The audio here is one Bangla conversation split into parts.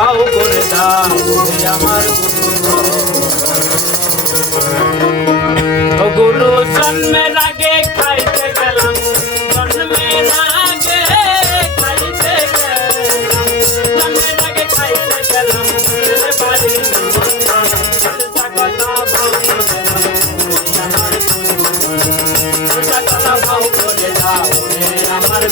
ভাও করে দাও আমার গুরু জন্মের আগে খাইতে গেলাম জন্মের আগে খাইতে গেলাম জন্মের আগে খাইতে গেলাম বাড়ি কথা ভাও করে দাও আমার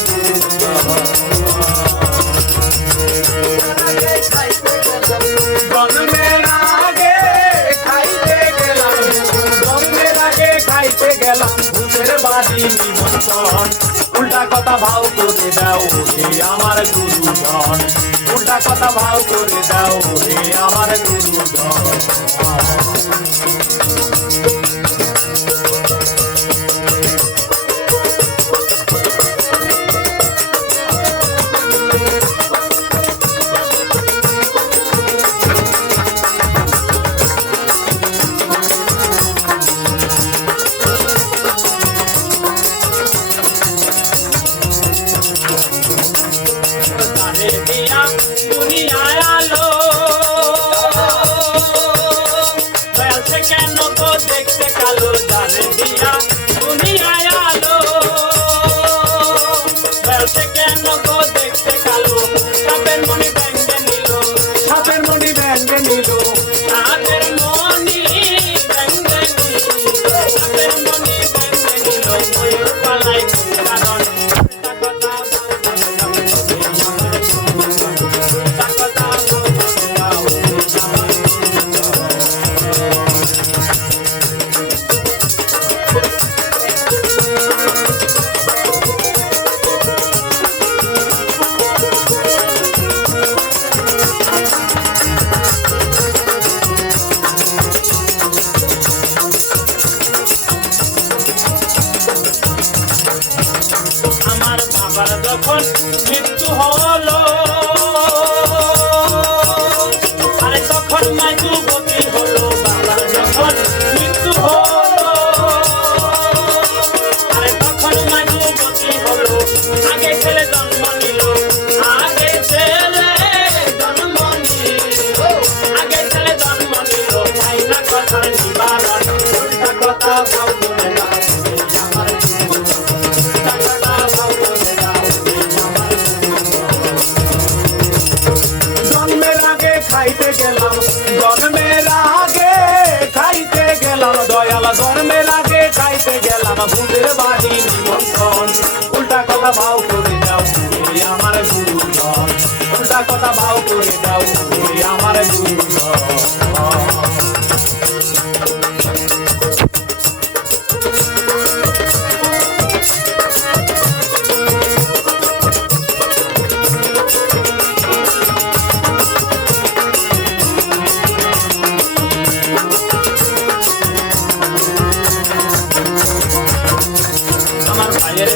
জন্মের আগে খাইতে গেলাম ভূতের বাড়ি নিমন্ত্রণ উল্টা কথা ভাও করে দাও হে আমার গুরুজন উল্টা কথা ভাও করে দাও হে আমার গুরুজন দুনিয়ায় আলো বলছে কেন তো দেখতে কালো জানে দিয়া দুনিয়ায় আলো বলছে কেন তো দেখতে কালো সাপের মনি ব্যাঙ্গে নিল সাপের মনি ব্যাঙ্গে নিল সাপের মনি ব্যাঙ্গে নিল সাপের মনি ব্যাঙ্গে নিল ময়ূর পালাই কারণ যখন মৃত্যু হলো আরে তখন মা যুবতী হলো বাবার যখন মৃত্যু হলো আরে তখন মা যুবতী হলো আগে ছেলে জন্ম নিল আগে ছেলে জন্ম নিল আগে ছেলে জন্ম নিল তাই না কথা নিবারণ উল্টা কথা ভাও করে দাও আমার খাইতে গেলাম জন্মের আগে খাইতে গেলাম দয়াল জন্মের আগে খাইতে গেলাম ভূতের বাড়ি নিমন্ত্রণ উল্টা কথা ভাও করে দাও আমার গুরুজন উল্টা কথা ভাও করে দাও আমার গুরুজন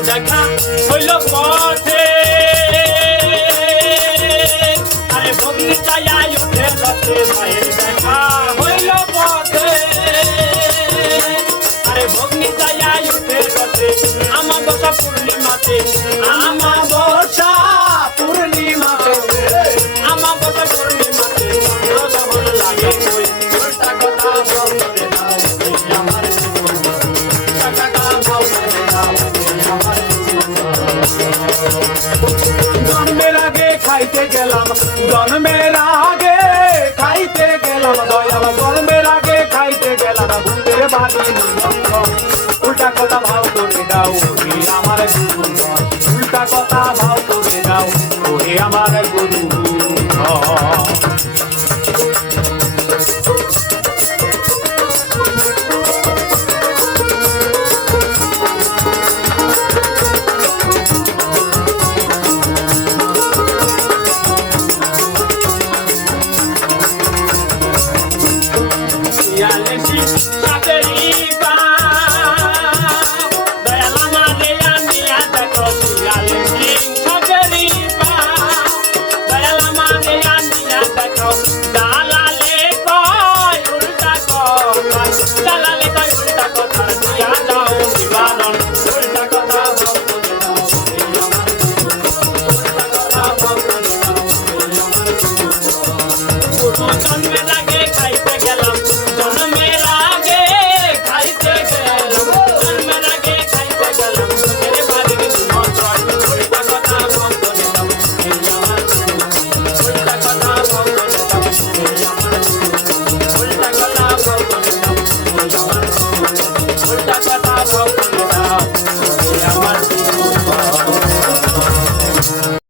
দেখা হইল পথে আরে ভগ্নি চাই উঠে রথে ভাইয়ের দেখা হইল পথে আরে ভগ্নি চাই উঠে রথে আমার বসা পূর্ণিমাতে আমার বসা পূর্ণিমাতে আমার বসা পূর্ণিমাতে চন্দ্র লাগে কই উল্টা কথা ভাও করে দাও আমার উল্টা কথা ভাও করে দাও জন্মের আগে খাইতে গেলাম জন্মের আগে খাইতে গেলাম দয়াল জন্মের আগে খাইতে গেলাম ভূতের বাড়ি নিমন্ত্রণ উল্টা কথা ভাও করে দাও হে আমার গুরুজন উল্টা কথা ভাও করে দাও হে আমার গুরুজন জন্মে